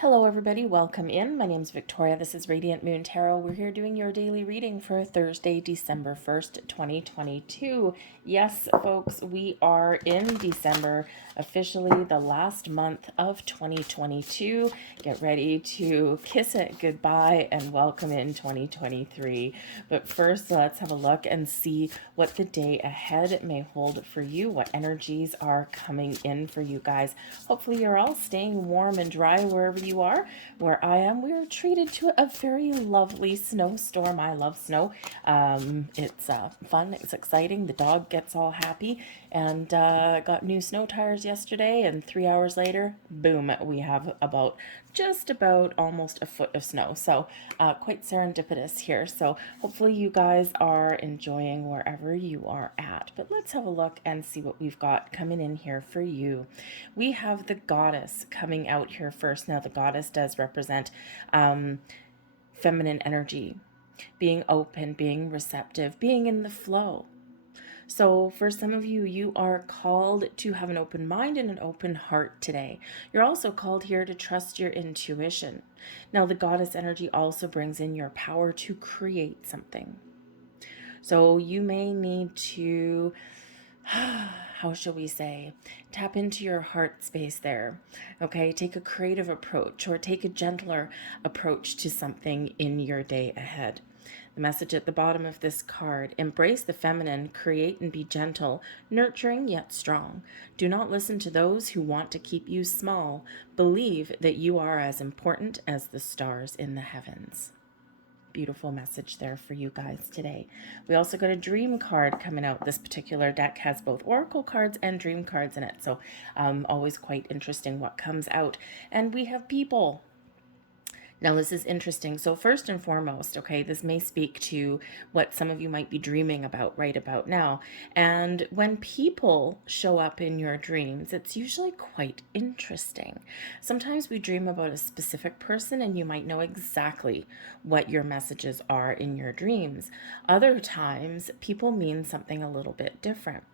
Hello everybody, welcome in. My name is Victoria. This is Radiant Moon Tarot. We're here doing your daily reading for Thursday, December 1st, 2022. Yes, folks, we are in December, officially the last month of 2022. Get ready to kiss it goodbye and welcome in 2023. But first, let's have a look and see what the day ahead may hold for you, what energies are coming in for you guys. Hopefully you're all staying warm and dry wherever you are. Where I am, we are treated to a very lovely snowstorm. I love snow. It's fun, it's exciting. The dog gets all happy, and got new snow tires yesterday, and 3 hours later, boom, we have just about almost a foot of snow. So quite serendipitous here. So hopefully you guys are enjoying wherever you are at. But let's have a look and see what we've got coming in here for you. We have the Goddess coming out here first. Now the Goddess does represent feminine energy, being open, being receptive, being in the flow. So for some of you, you are called to have an open mind and an open heart today. You're also called here to trust your intuition. Now the Goddess energy also brings in your power to create something. So you may need to, how shall we say, tap into your heart space there. Okay, take a creative approach or take a gentler approach to something in your day ahead. The message at the bottom of this card: embrace the feminine, create and be gentle, nurturing yet strong. Do not listen to those who want to keep you small. Believe that you are as important as the stars in the heavens. Beautiful message there for you guys today. We also got a dream card coming out. This particular deck has both oracle cards and dream cards in it, so always quite interesting what comes out. And we have people. Now, this is interesting. So first and foremost, okay, this may speak to what some of you might be dreaming about right about now. And when people show up in your dreams, it's usually quite interesting. Sometimes we dream about a specific person and you might know exactly what your messages are in your dreams. Other times, people mean something a little bit different.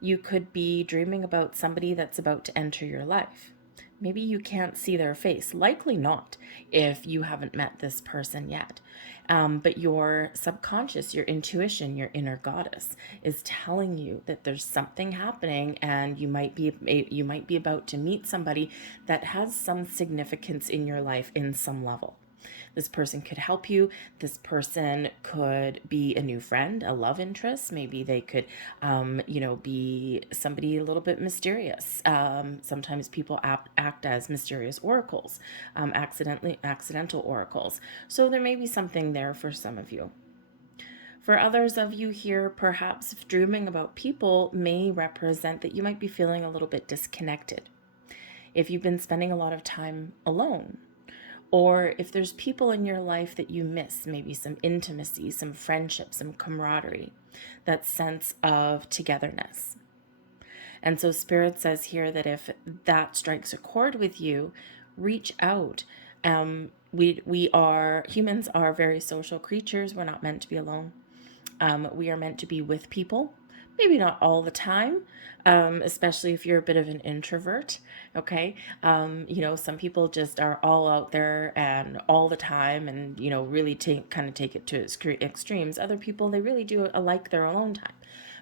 You could be dreaming about somebody that's about to enter your life. Maybe you can't see their face. Likely not if you haven't met this person yet. But your subconscious, your intuition, your inner goddess is telling you that there's something happening, and you might be about to meet somebody that has some significance in your life in some level. This person could help you. This person could be a new friend, a love interest. Maybe they could, be somebody a little bit mysterious. Sometimes people act as mysterious oracles, accidental oracles. So there may be something there for some of you. For others of you here, perhaps dreaming about people may represent that you might be feeling a little bit disconnected. If you've been spending a lot of time alone, or if there's people in your life that you miss, maybe some intimacy, some friendship, some camaraderie, that sense of togetherness. And so Spirit says here that if that strikes a chord with you, reach out. Humans are very social creatures. We're not meant to be alone. We are meant to be with people. Maybe not all the time, especially if you're a bit of an introvert, okay? Some people just are all out there and all the time and, really take it to extremes. Other people, they really do like their alone time.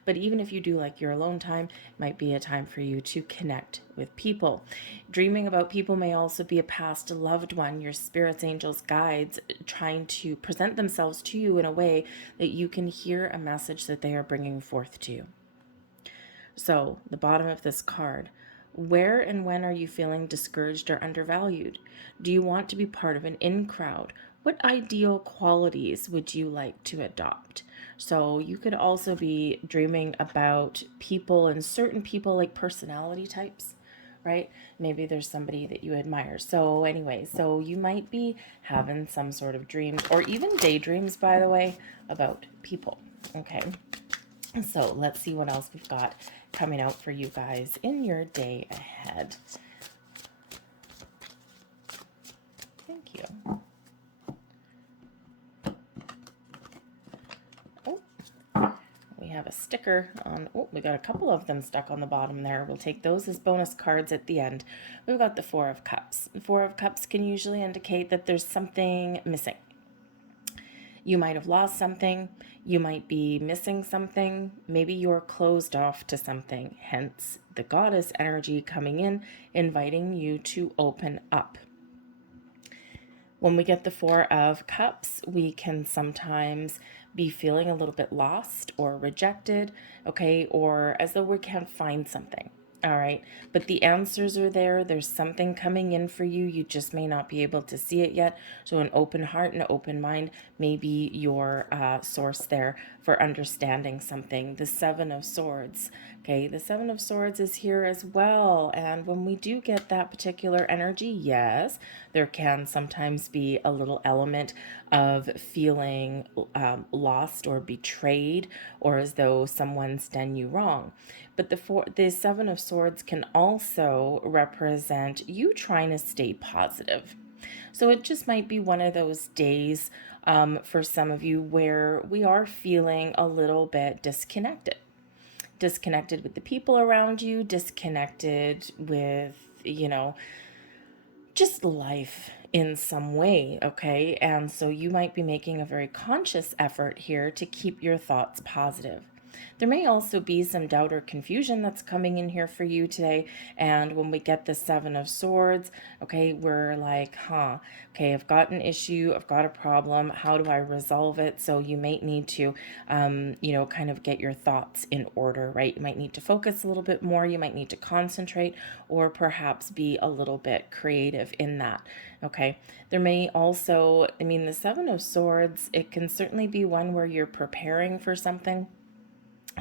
But even if you do like your alone time, it might be a time for you to connect with people. Dreaming about people may also be a past loved one, your spirits, angels, guides, trying to present themselves to you in a way that you can hear a message that they are bringing forth to you. So, the bottom of this card: where and when are you feeling discouraged or undervalued? Do you want to be part of an in crowd? What ideal qualities would you like to adopt? So you could also be dreaming about people, and certain people, like personality types, right? Maybe there's somebody that you admire. So anyway, so you might be having some sort of dreams, or even daydreams, by the way, about people. Okay. So let's see what else we've got coming out for you guys in your day ahead. Thank you. have a sticker on. Oh, we got a couple of them stuck on the bottom there. We'll take those as bonus cards at the end. We've got the Four of Cups. The Four of Cups can usually indicate that there's something missing. You might have lost something. You might be missing something. Maybe you're closed off to something. Hence, the goddess energy coming in, inviting you to open up. When we get the Four of Cups, we can sometimes be feeling a little bit lost or rejected, okay, or as though we can't find something. All right. But the answers are there. There's something coming in for you. You just may not be able to see it yet. So an open heart and an open mind may be your source there for understanding something. The Seven of Swords. Okay. The Seven of Swords is here as well. And when we do get that particular energy, yes, there can sometimes be a little element of feeling lost or betrayed, or as though someone's done you wrong. But the Seven of Swords can also represent you trying to stay positive. So it just might be one of those days for some of you where we are feeling a little bit disconnected. Disconnected with the people around you, disconnected with, just life in some way, okay? And so you might be making a very conscious effort here to keep your thoughts positive. There may also be some doubt or confusion that's coming in here for you today. And when we get the Seven of Swords, okay, we're like, okay, I've got an issue, I've got a problem. How do I resolve it? So you might need to, kind of get your thoughts in order, right? You might need to focus a little bit more. You might need to concentrate, or perhaps be a little bit creative in that. Okay. There may also, the Seven of Swords, it can certainly be one where you're preparing for something.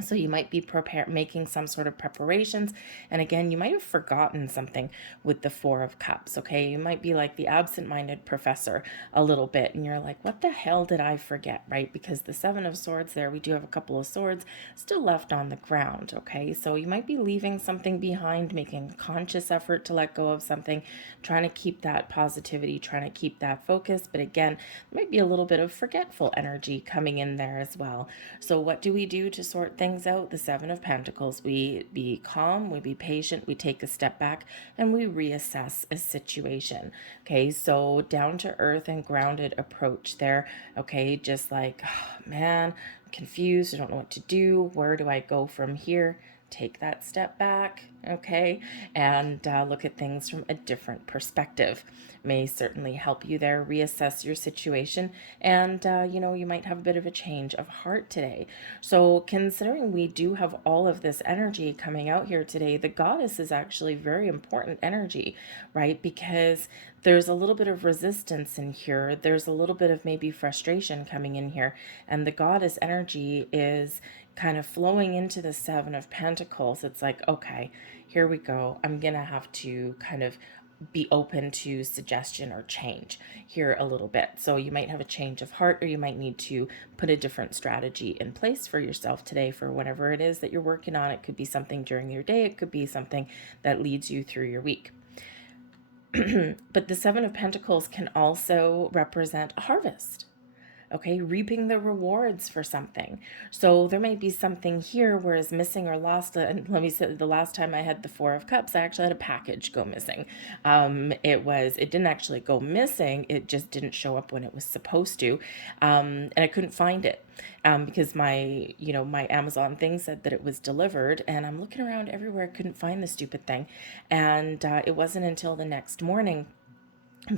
So you might be making some sort of preparations. And again, you might have forgotten something with the Four of Cups, okay? You might be like the absent-minded professor a little bit, and you're like, what the hell did I forget, right? Because the Seven of Swords there, we do have a couple of swords still left on the ground, okay? So you might be leaving something behind, making a conscious effort to let go of something, trying to keep that positivity, trying to keep that focus. But again, there might be a little bit of forgetful energy coming in there as well. So what do we do to sort things out? The Seven of Pentacles. We be calm, we be patient, we take a step back, and we reassess a situation. Okay, so down to earth and grounded approach there. Okay, just like, man, I'm confused, I don't know what to do. Where do I go from here? Take that step back, okay, and look at things from a different perspective. May certainly help you there, reassess your situation, and you might have a bit of a change of heart today. So considering we do have all of this energy coming out here today, the goddess is actually very important energy, right? Because there's a little bit of resistance in here. There's a little bit of maybe frustration coming in here, and the goddess energy is kind of flowing into the Seven of Pentacles. It's like, okay, here we go. I'm going to have to kind of be open to suggestion or change here a little bit. So you might have a change of heart, or you might need to put a different strategy in place for yourself today for whatever it is that you're working on. It could be something during your day. It could be something that leads you through your week. But the Seven of Pentacles can also represent a harvest. Okay, reaping the rewards for something. So there might be something here where is missing or lost. And let me say, the last time I had the Four of Cups, I actually had a package go missing. It didn't actually go missing. It just didn't show up when it was supposed to. And I couldn't find it. Because my Amazon thing said that it was delivered, and I'm looking around everywhere. I couldn't find the stupid thing. And it wasn't until the next morning,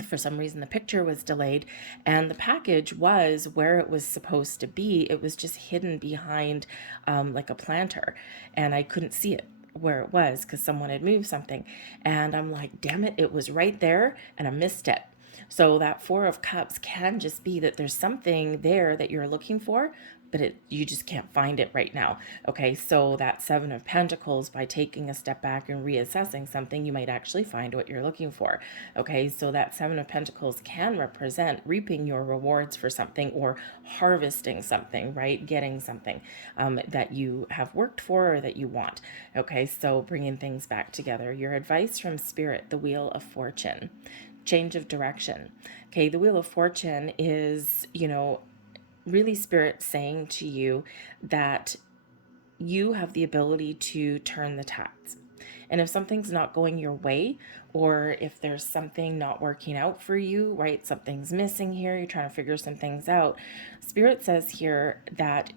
for some reason the picture was delayed, and the package was where it was supposed to be. It was just hidden behind like a planter, and I couldn't see it where it was because someone had moved something. And I'm like, damn it, it was right there and I missed it. So that Four of Cups can just be that there's something there that you're looking for, but you just can't find it right now. Okay, so that Seven of Pentacles, by taking a step back and reassessing something, you might actually find what you're looking for. Okay, so that Seven of Pentacles can represent reaping your rewards for something, or harvesting something, right? Getting something that you have worked for or that you want. Okay, so bringing things back together. Your advice from Spirit, the Wheel of Fortune. Change of direction. Okay, the Wheel of Fortune is, really Spirit saying to you that you have the ability to turn the tides. And if something's not going your way, or if there's something not working out for you, right? Something's missing here, you're trying to figure some things out. Spirit says here that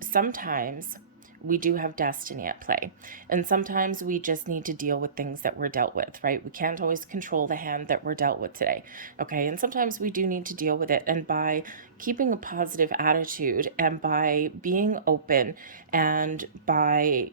sometimes we do have destiny at play. And sometimes we just need to deal with things that we're dealt with, right? We can't always control the hand that we're dealt with today. Okay. And sometimes we do need to deal with it. And by keeping a positive attitude and by being open and by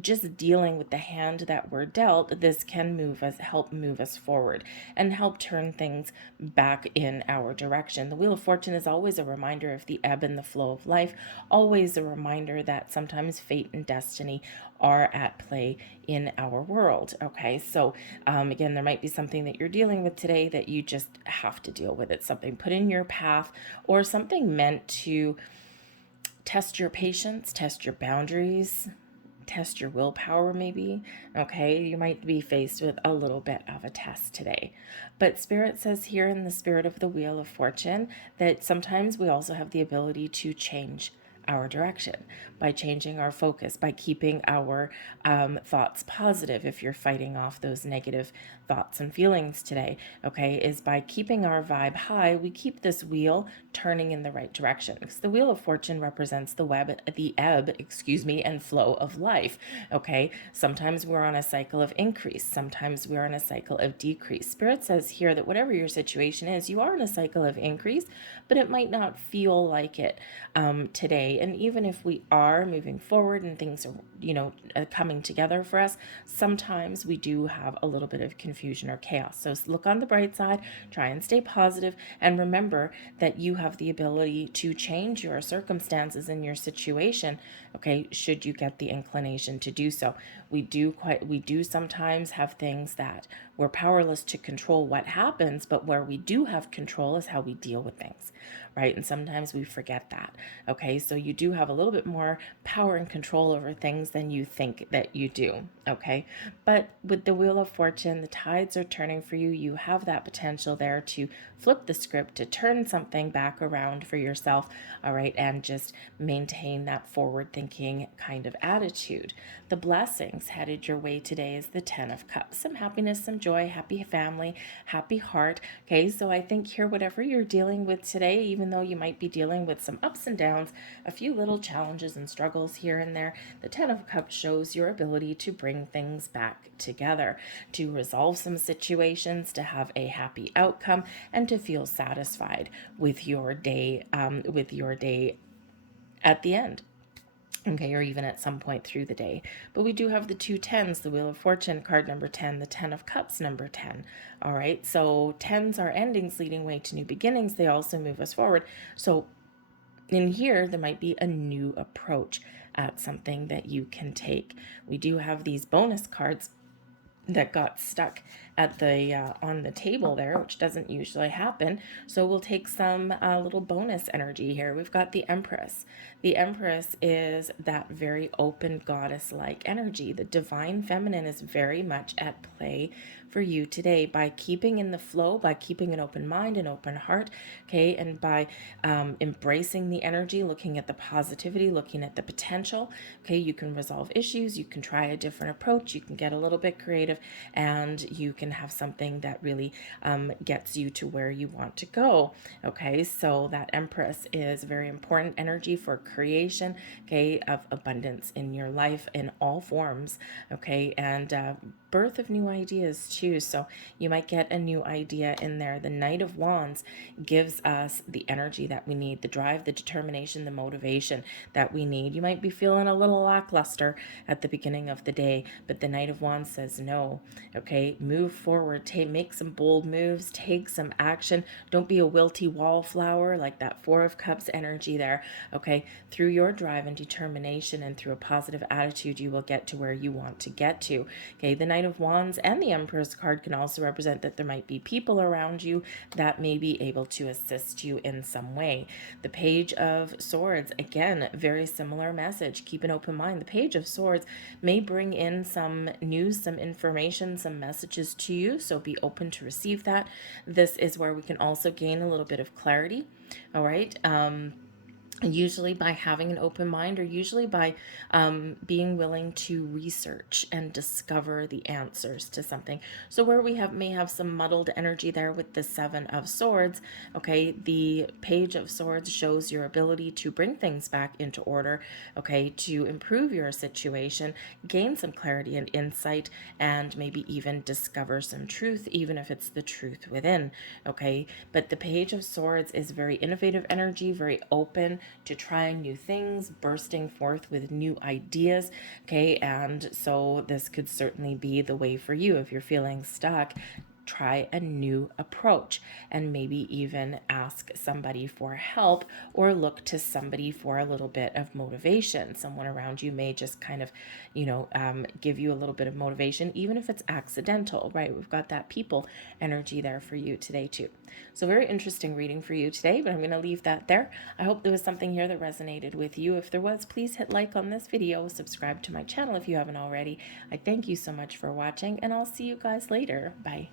just dealing with the hand that we're dealt, this can help move us forward and help turn things back in our direction. The Wheel of Fortune is always a reminder of the ebb and the flow of life, always a reminder that sometimes fate and destiny are at play in our world. Okay, so again, there might be something that you're dealing with today that you just have to deal with. It's something put in your path or something meant to test your patience, test your boundaries, test your willpower maybe. Okay, you might be faced with a little bit of a test today. But Spirit says here in the spirit of the Wheel of Fortune that sometimes we also have the ability to change our direction by changing our focus, by keeping our thoughts positive. If you're fighting off those negative thoughts and feelings today, okay, is by keeping our vibe high, we keep this wheel turning in the right direction. Because the Wheel of Fortune represents the ebb, and flow of life. Okay, sometimes we're on a cycle of increase, sometimes we're in a cycle of decrease. Spirit says here that whatever your situation is, you are in a cycle of increase, but it might not feel like it today. And even if we are moving forward and things are, coming together for us, sometimes we do have a little bit of confusion or chaos. So look on the bright side, try and stay positive, and remember that you have the ability to change your circumstances and your situation, okay, should you get the inclination to do so. We do sometimes have things that we're powerless to control what happens, but where we do have control is how we deal with things, right? And sometimes we forget that. Okay, so you do have a little bit more power and control over things than you think that you do. Okay, but with the Wheel of Fortune, the tides are turning for you. You have that potential there to flip the script, to turn something back around for yourself. All right, and just maintain that forward thinking kind of attitude. The blessings headed your way today is the 10 of Cups. Some happiness, some joy, happy family, happy heart. Okay, so I think here, whatever you're dealing with today, even though you might be dealing with some ups and downs, a few little challenges and struggles here and there, the 10 of Cups shows your ability to bring things back together, to resolve some situations, to have a happy outcome, and to feel satisfied with your day, at the end. Okay, or even at some point through the day. But we do have the two tens, the Wheel of Fortune card number 10, the 10 of Cups number 10. All right, so tens are endings leading way to new beginnings. They also move us forward. So in here, there might be a new approach at something that you can take. We do have these bonus cards that got stuck at the on the table there, which doesn't usually happen. So we'll take some little bonus energy here. We've got the Empress. The Empress is that very open goddess-like energy. The divine feminine is very much at play for you today by keeping in the flow, by keeping an open mind, an open heart, okay, and by embracing the energy, looking at the positivity, looking at the potential, okay. You can resolve issues, you can try a different approach, you can get a little bit creative, and you can have something that really gets you to where you want to go, okay. So that Empress is very important energy for creation, okay, of abundance in your life in all forms, okay, and birth of new ideas too. So you might get a new idea in there. The Knight of Wands gives us the energy that we need, the drive, the determination, the motivation that we need. You might be feeling a little lackluster at the beginning of the day, but the Knight of Wands says no. Okay, move forward, make some bold moves, take some action. Don't be a wilty wallflower like that Four of Cups energy there. Okay, through your drive and determination and through a positive attitude, you will get to where you want to get to. Okay, the Knight of Wands and the Empress card can also represent that there might be people around you that may be able to assist you in some way. The Page of Swords, again, very similar message. Keep an open mind. The Page of Swords may bring in some news, some information, some messages to you, so be open to receive that. This is where we can also gain a little bit of clarity. All right. usually by having an open mind, or usually by being willing to research and discover the answers to something. So where we may have some muddled energy there with the Seven of Swords, okay, the Page of Swords shows your ability to bring things back into order, okay, to improve your situation, gain some clarity and insight, and maybe even discover some truth, even if it's the truth within, okay. But the Page of Swords is very innovative energy, very open to trying new things, bursting forth with new ideas, okay. And so this could certainly be the way for you if you're feeling stuck. Try a new approach and maybe even ask somebody for help, or look to somebody for a little bit of motivation. Someone around you may just kind of, give you a little bit of motivation, even if it's accidental, right? We've got that people energy there for you today too. So very interesting reading for you today, but I'm going to leave that there. I hope there was something here that resonated with you. If there was, please hit like on this video, subscribe to my channel if you haven't already. I thank you so much for watching, and I'll see you guys later. Bye.